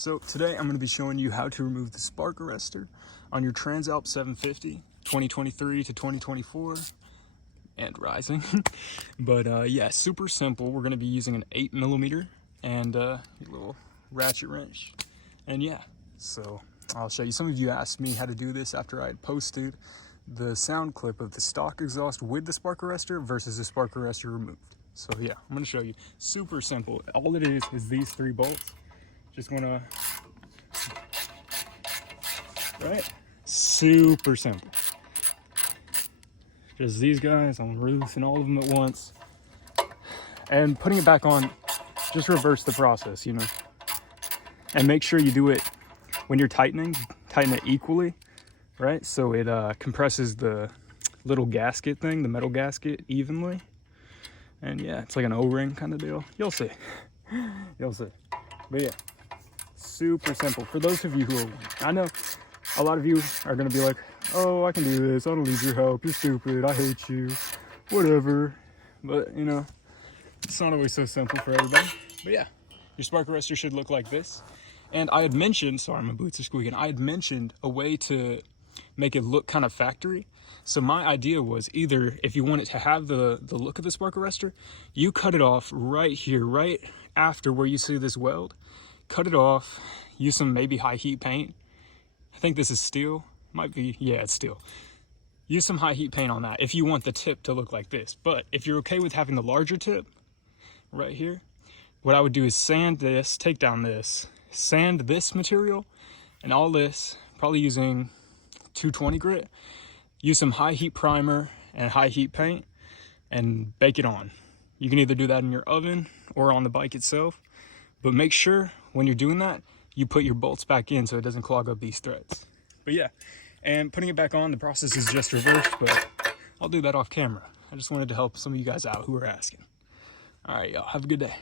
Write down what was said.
So today I'm going to be showing you how to remove the spark arrestor on your Transalp 750 2023 to 2024 and rising. But yeah, super simple. We're going to be using an 8mm and a little ratchet wrench. And yeah, so I'll show you. Some of you asked me how to do this after I had posted the sound clip of the stock exhaust with the spark arrestor versus the spark arrestor removed. So yeah, I'm going to show you. Super simple. All it is these 3 bolts. Just gonna, right? Super simple. Just these guys on releasing all of them at once. And putting it back on, just reverse the process, you know? And make sure you do it when you're tightening, tighten it equally, right? So it compresses the little gasket thing, the metal gasket, evenly. And yeah, it's like an O-ring kind of deal. You'll see. You'll see. But yeah. Super simple. For those of you who are, I know a lot of you are going to be like, oh, I can do this. I don't need your help. You're stupid. I hate you. Whatever. But, you know, it's not always so simple for everybody. But yeah, your spark arrestor should look like this. And I had mentioned, sorry, my boots are squeaking. I had mentioned a way to make it look kind of factory. So my idea was either if you want it to have the look of the spark arrestor, you cut it off right here, right after where you see this weld. Cut it off, use some maybe high heat paint. I think this is steel, might be, yeah, it's steel. Use some high heat paint on that if you want the tip to look like this. But if you're okay with having the larger tip right here, what I would do is sand this, take down this, sand this material and all this, probably using 220 grit, use some high heat primer and high heat paint and bake it on. You can either do that in your oven or on the bike itself. But make sure when you're doing that, you put your bolts back in so it doesn't clog up these threads. But yeah, and putting it back on, the process is just reversed, but I'll do that off camera. I just wanted to help some of you guys out who are asking. All right, y'all, have a good day.